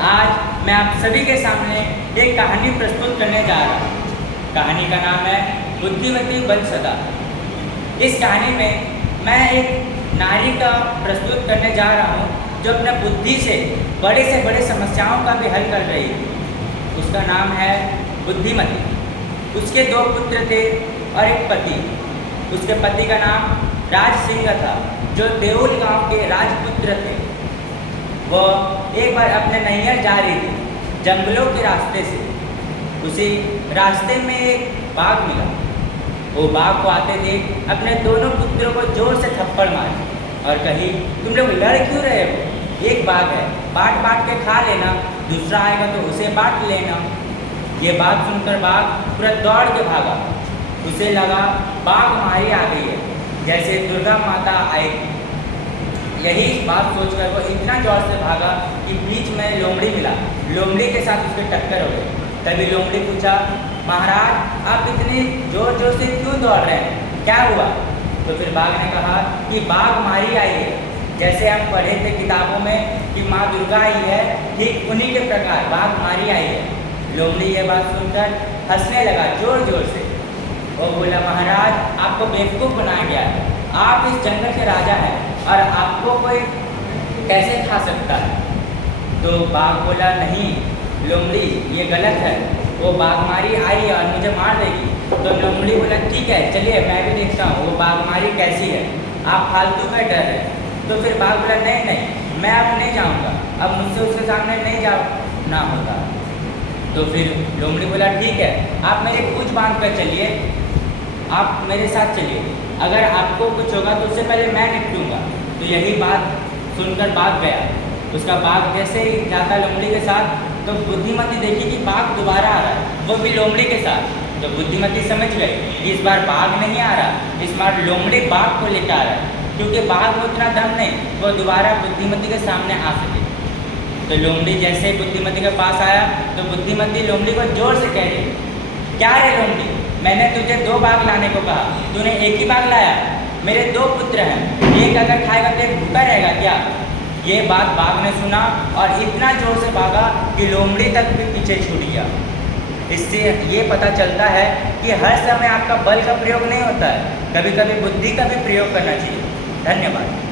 आज मैं आप सभी के सामने एक कहानी प्रस्तुत करने जा रहा हूँ। कहानी का नाम है बुद्धिमती वत्सदा। इस कहानी में मैं एक नारी का प्रस्तुत करने जा रहा हूँ जो अपने बुद्धि से बड़े समस्याओं का भी हल कर रही है। उसका नाम है बुद्धिमती। उसके 2 पुत्र थे और एक पति। उसके पति का नाम राज सिंह था जो देउल गांव के राजपुत्र थे। वो एक बार अपने नैहर जा रही थी जंगलों के रास्ते से। उसी रास्ते में एक बाघ मिला। वो बाघ को आते देख अपने दोनों पुत्रों को जोर से थप्पड़ मारी और कही, तुम लोग लड़ क्यों रहे हो? एक बाघ है, बांट के खा लेना, दूसरा आएगा तो उसे बांट लेना। ये बात सुनकर बाघ पूरा दौड़ के भागा। उसे लगा बाघ हमारी आ गई है, जैसे दुर्गा माता आएगी। यही बात सोचकर वो इतना जोर से भागा कि बीच में लोमड़ी मिला। लोमड़ी के साथ उसकी टक्कर हो गई। तभी लोमड़ी पूछा, महाराज आप इतने जोर से क्यों दौड़ रहे हैं, क्या हुआ? तो फिर बाघ ने कहा कि बाघ हमारी आई है, जैसे हम पढ़े थे किताबों में कि माँ दुर्गा आई है, ठीक उन्हीं के प्रकार बाघ हमारी आई है। लोमड़ी ये बात सुनकर हंसने लगा जोर से। वो बोला, महाराज आपको बेवकूफ़ बनाया गया है, आप इस जंगल के राजा हैं और आपको कोई कैसे खा सकता है? तो बाघ बोला, नहीं लोमड़ी ये गलत है, वो बाघ मारी आई है और मुझे मार देगी। तो लोमड़ी बोला, ठीक है चलिए मैं भी देखता हूँ वो बाघ मारी कैसी है, आप फालतू में डर रहे। तो फिर बाघ बोला, नहीं मैं अब नहीं जाऊँगा, अब मुझसे उसके सामने नहीं जाना होगा। तो फिर लोमड़ी बोला, ठीक है आप मेरे पूँछ बांध कर चलिए, आप मेरे साथ चलिए, अगर आपको कुछ होगा तो उससे पहले मैं निपटूंगा। तो यही बात सुनकर बाघ गया। उसका बाघ जैसे ही जाता लोमड़ी के साथ तो बुद्धिमती देखी कि बाघ दोबारा आ रहा है, वो भी लोमड़ी के साथ। तो बुद्धिमती समझ गई कि इस बार बाघ नहीं आ रहा, इस बार लोमड़ी बाघ को लेकर आ रहा है, क्योंकि बाघ को उतना दम नहीं वो दोबारा बुद्धिमती के सामने आ सके। तो लोमड़ी जैसे ही बुद्धिमती के पास आया तो बुद्धिमती लोमड़ी को जोर से कह रही, क्या रे लोमड़ी, मैंने तुझे 2 बाघ लाने को कहा, तूने एक ही बाघ लाया? मेरे 2 पुत्र हैं, एक अगर खाएगा तो एक भूखा रहेगा क्या? ये बात बाघ ने सुना और इतना जोर से भागा कि लोमड़ी तक भी पीछे छूट गया। इससे ये पता चलता है कि हर समय आपका बल का प्रयोग नहीं होता है, कभी कभी बुद्धि का भी प्रयोग करना चाहिए। धन्यवाद।